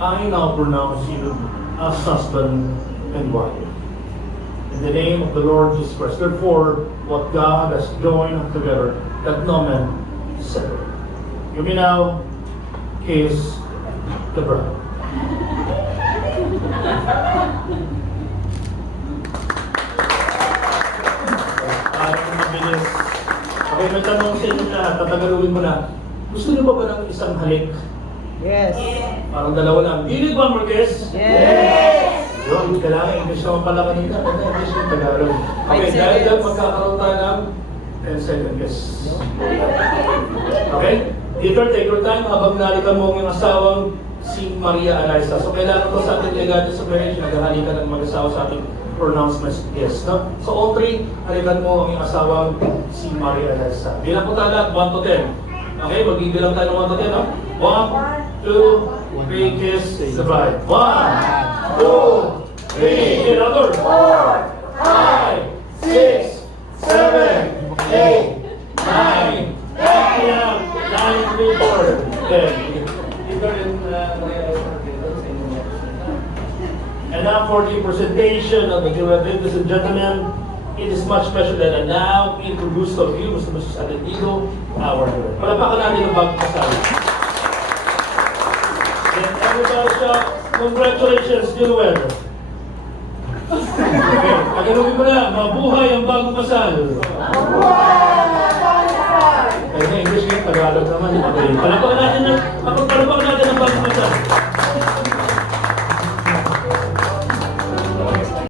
I now pronounce you as husband and wife. In the name of the Lord Jesus Christ. Therefore, what God has joined together, let no man separate. You may now kiss the bride. Mabilis. Okay, may tanong sa inyo na, tatagalugin mo na. Gusto niyo ba ba ng isang halik? Yes. Parang dalawa lang. Do you need one more kiss? Yes. Yun, kailangan English naman pala kanina. Kaya English yung Tagalog. Okay, 5 dahil dyan seconds. magkakaroon tayo ng 10-second kiss. Okay? Dieter, take your time habang nalikan mo ang iyong asawang si Maria Eliza. So, kailangan ko sa ating legado sa marriage, naghahalikan ng mag-asawa sa ating pronouncements kiss. No? So, all three, halikan mo ang iyong asawang si Maria Eliza. Bilang po tayo lahat, 1 to 10. Okay, magbibilang tayo ng 1 to 10, no? 1, 2, 3, kiss the bride. 1, 2, 3, get out there. 4, 5, 6, 7, 8, 9, 9, 3, 4, 10. And now for the presentation of the Gila, ladies and gentlemen, it is much special that I now introduce to you, Mr. Mrs. Atendido, our hero. Palapakan natin ang bagong kasal. And everybody shout, congratulations, Gilwell. Okay, tagalogin mo na, mabuhay ang bagong kasal. Mabuhay! Kaya na English ngayon, Tagalog naman. Okay, palapakan natin ang bagong kasal.